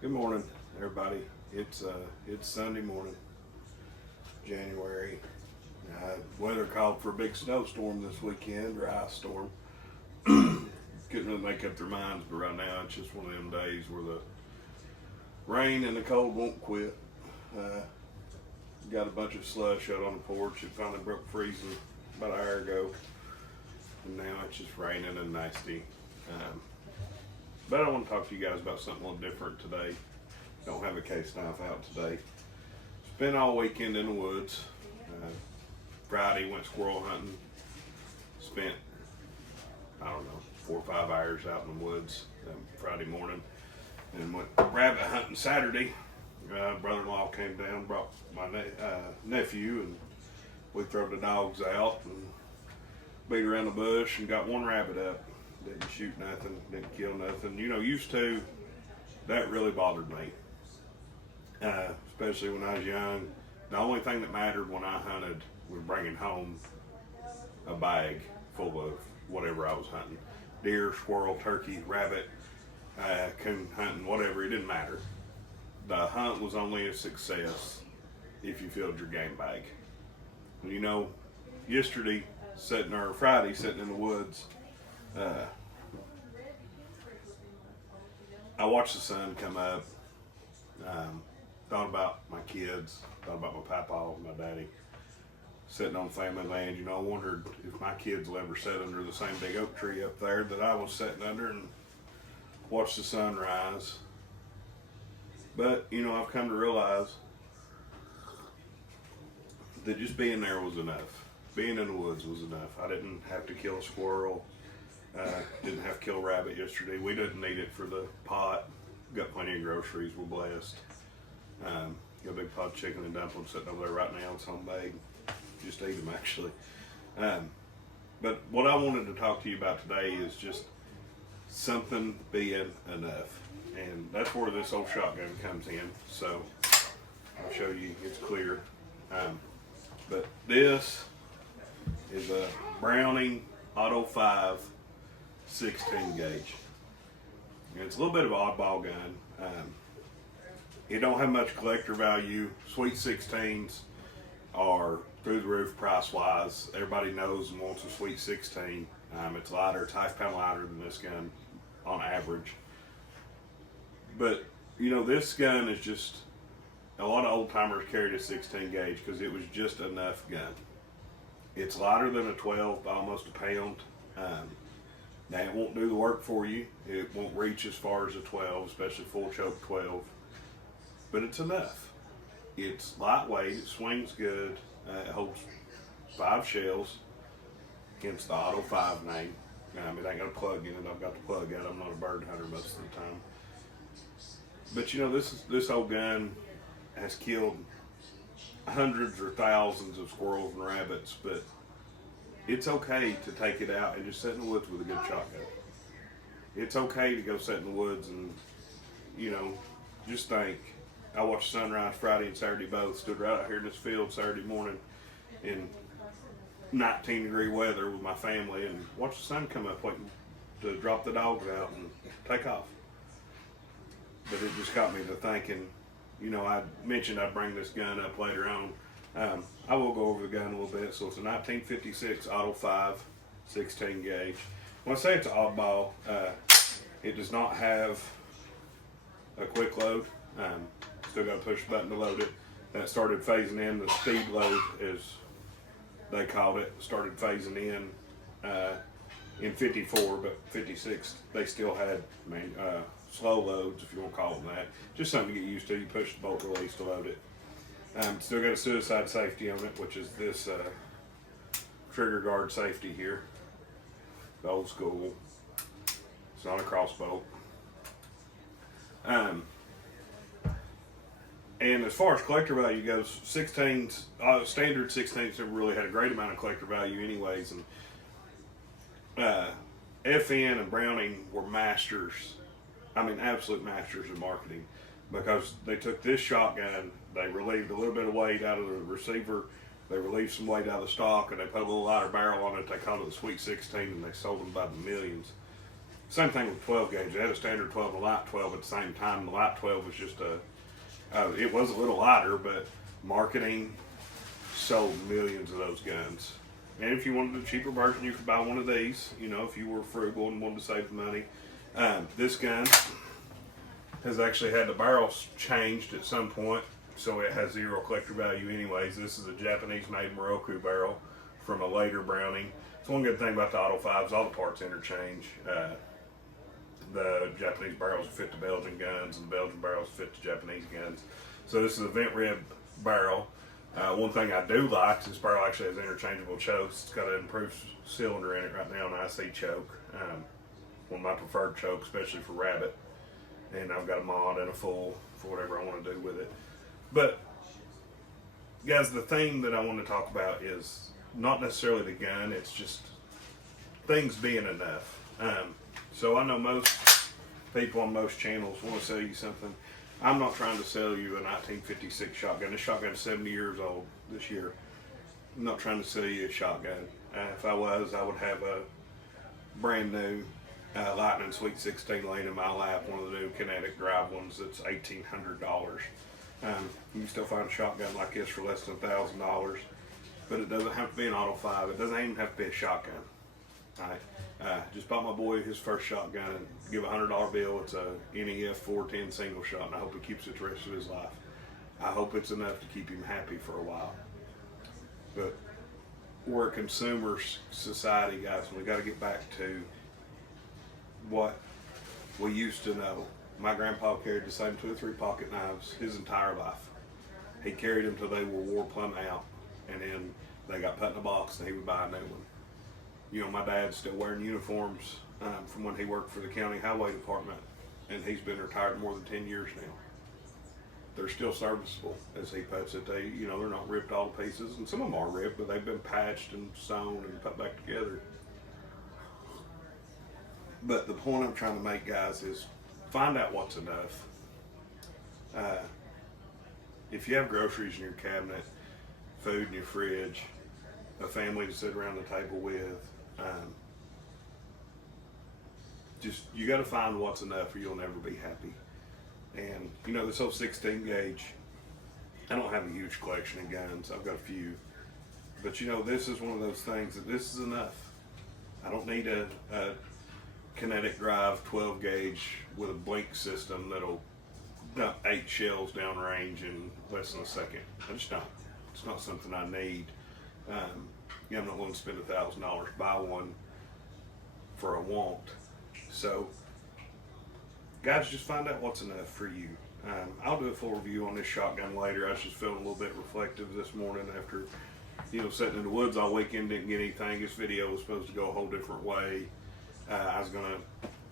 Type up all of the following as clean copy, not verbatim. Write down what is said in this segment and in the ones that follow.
Good morning, everybody. It's Sunday morning, January. Weather called for a big snowstorm this weekend, or ice storm. Couldn't really make up their minds, but right now it's just one of them days where the rain and the cold won't quit. Uh, got a bunch of slush out on the porch. It finally broke freezing about an hour ago, and now it's just raining and nasty. Um, but I want to talk to you guys about something a little different today. Don't have a case knife out today. Spent all weekend in the woods. Friday went squirrel hunting. Spent, I don't know, 4 or 5 hours out in the woods Friday morning. And went rabbit hunting Saturday. Brother-in-law came down, brought my nephew, and we threw the dogs out and beat around the bush and got one rabbit up. Didn't shoot nothing, didn't kill nothing. Used to, that really bothered me. Especially when I was young. The only thing that mattered when I hunted was bringing home a bag full of whatever I was hunting. Deer, squirrel, turkey, rabbit, coon hunting, whatever, it didn't matter. The hunt was only a success if you filled your game bag. And Friday, sitting in the woods, I watched the sun come up, thought about my kids, thought about my papa, my daddy, sitting on family land. I wondered if my kids will ever sit under the same big oak tree up there that I was sitting under and watch the sun rise. But, I've come to realize that just being there was enough. Being in the woods was enough. I didn't have to kill a squirrel. Didn't have to kill a rabbit yesterday. We didn't need it for the pot. Got plenty of groceries. We're blessed. Got a big pot of chicken and dumplings sitting over there right now. It's homemade. Just eat them, actually. But what I wanted to talk to you about today is just something being enough. And that's where this old shotgun comes in. So I'll show you. It's clear. But this is a Browning Auto 5 16 gauge. And it's a little bit of an oddball gun. It don't have much collector value. Sweet 16s are through the roof price wise. Everybody knows and wants a Sweet 16. It's lighter, it's half pound lighter than this gun on average. But this gun is just, a lot of old timers carried a 16 gauge because it was just enough gun. It's lighter than a 12 by almost a pound. Now it won't do the work for you. It won't reach as far as a 12, especially full choke 12. But it's enough. It's lightweight. It swings good. It holds 5 shells. Hence the Auto 5 name. It ain't got a plug in it. I've got the plug out. I'm not a bird hunter most of the time. But this old gun has killed hundreds or thousands of squirrels and rabbits, but it's okay to take it out and just sit in the woods with a good shotgun. It's okay to go sit in the woods and, just think. I watched sunrise Friday and Saturday both. Stood right out here in this field Saturday morning in 19-degree weather with my family and watched the sun come up waiting to drop the dogs out and take off. But it just got me to thinking, I mentioned I'd bring this gun up later on. I will go over the gun a little bit. So it's a 1956 Auto 5 16 gauge. When I say it's an oddball, it does not have a quick load. Still got to push the button to load it. That started phasing in. The speed load, as they called it, started phasing in 54, but 56 they still had slow loads, if you want to call them that. Just something to get used to. You push the bolt release to load it. Still got a suicide safety on it, which is this trigger guard safety here. The old school. It's not a crossbow. And as far as collector value goes, 16s, standard 16s never really had a great amount of collector value anyways. And FN and Browning were masters, absolute masters of marketing, because they took this shotgun, they relieved a little bit of weight out of the receiver, they relieved some weight out of the stock, and they put a little lighter barrel on it. They called it the Sweet 16, and they sold them by the millions. Same thing with 12 gauge. They had a standard 12 and a light 12 at the same time. The light 12 was just it was a little lighter, but marketing sold millions of those guns. And if you wanted a cheaper version, you could buy one of these, you know, if you were frugal and wanted to save money. This gun has actually had the barrels changed at some point, so it has zero collector value anyways. This is a Japanese-made Moroku barrel from a later Browning. It's one good thing about the Auto 5s, all the parts interchange. The Japanese barrels fit the Belgian guns, and the Belgian barrels fit the Japanese guns. So this is a vent rib barrel. One thing I do like is this barrel actually has interchangeable chokes. It's got an improved cylinder in it right now, an IC choke. One of my preferred chokes, especially for rabbit. And I've got a mod and a full for whatever I want to do with it. But guys, the thing that I want to talk about is not necessarily the gun, it's just things being enough. So I know most people on most channels want to sell you something. I'm not trying to sell you a 1956 shotgun. This shotgun is 70 years old this year. I'm not trying to sell you a shotgun. If I was, I would have a brand new Lightning Sweet 16 laying in my lap, one of the new kinetic drive ones that's $1,800. You can still find a shotgun like this for less than $1,000, but it doesn't have to be an Auto 5. It doesn't even have to be a shotgun. All right. Just bought my boy his first shotgun and give a $100 bill. It's a NEF 410 single shot, and I hope it keeps it the rest of his life. I hope it's enough to keep him happy for a while. But we're a consumer society, guys, and we got to get back to what we used to know. My grandpa carried the same 2 or 3 pocket knives his entire life. He carried them till they were wore plumb out, and then they got put in a box, and he would buy a new one. You know, my dad's still wearing uniforms from when he worked for the county highway department, and he's been retired more than 10 years now. They're still serviceable, as he puts it. They, you know, they're not ripped all to pieces, and some of them are ripped, but they've been patched and sewn and put back together. But the point I'm trying to make, guys, is find out what's enough. If you have groceries in your cabinet, food in your fridge, a family to sit around the table with, just you got to find what's enough or you'll never be happy. And you know, this whole 16 gauge, I don't have a huge collection of guns. I've got a few, but you know, this is one of those things that this is enough. I don't need a kinetic drive 12 gauge with a blink system that'll dump 8 shells downrange in less than a second. I just don't. It's not something I need. I'm not willing to spend $1,000 to buy one for a want. So, guys, just find out what's enough for you. I'll do a full review on this shotgun later. I was just feeling a little bit reflective this morning after, you know, sitting in the woods all weekend, didn't get anything. This video was supposed to go a whole different way. I was gonna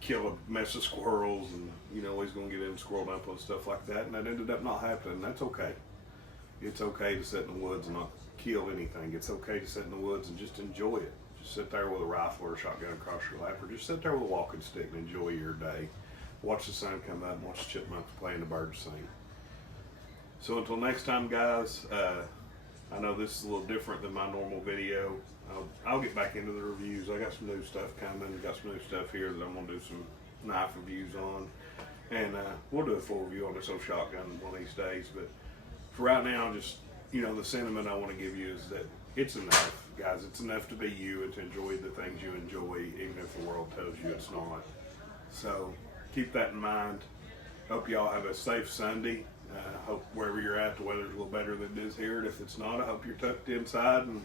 kill a mess of squirrels, and you know, he's gonna get in squirrel dump and stuff like that, and that ended up not happening. That's okay. It's okay to sit in the woods and not kill anything. It's okay to sit in the woods and just enjoy it. Just sit there with a rifle or a shotgun across your lap, or just sit there with a walking stick and enjoy your day. Watch the sun come up and watch the chipmunks play and the birds sing. So until next time, guys, I know this is a little different than my normal video. I'll get back into the reviews. I got some new stuff coming. Got some new stuff here that I'm going to do some knife reviews on. And we'll do a full review on this old shotgun one of these days. But for right now, just, you know, the sentiment I want to give you is that it's enough, guys. It's enough to be you and to enjoy the things you enjoy, even if the world tells you it's not. So keep that in mind. Hope y'all have a safe Sunday. Hope wherever you're at, the weather's a little better than it is here. And if it's not, I hope you're tucked inside and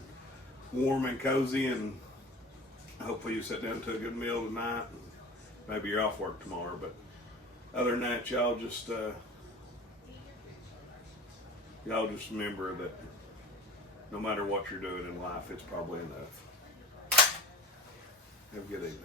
warm and cozy, and hopefully you sit down to a good meal tonight. And maybe you're off work tomorrow, but other than that, y'all just remember that no matter what you're doing in life, it's probably enough. Have a good evening.